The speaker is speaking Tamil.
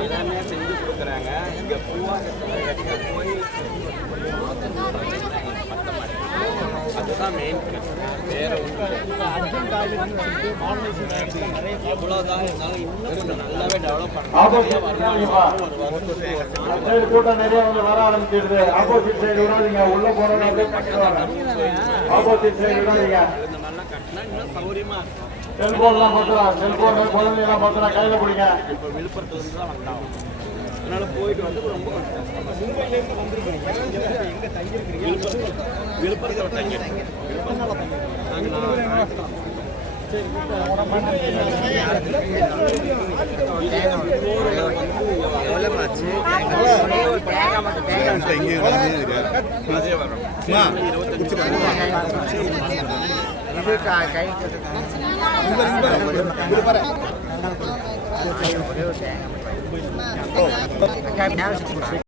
எல்லாமே செஞ்சு கொடுக்குறாங்க. இங்க பூவா அதுதான் மெயின் வேற எவ்வளோதான் இருந்தாலும் இன்னும் நல்லாவே டெவலப் பண்ணலாம் கூட்டம் நிறைய வந்து வர ஆரம்பிச்சிடுது ஆப்போசிட் சைடு விடாதீங்க உள்ள ஆப்போசிட் சைடு இந்த மாதிரிலாம் கட்டினா இன்னும் சௌகரியமா இருக்கும் செல்போன்லாம் பத்திரம் செல்போன் குழந்தைங்கலாம் பத்திரம் கையில பிடிங்க இப்போ விழுப்புரத்துல இருந்து தான் வந்தாங்க அதனால போயிட்டு வந்து ரொம்ப கஷ்டம் விழுப்புரத்துல விழுப்புரத்தில் தங்கி நாங்கள் அதே வரும் அனுப்பி அனுப்பி அனுப்பி கொடுப்போம் அழுகு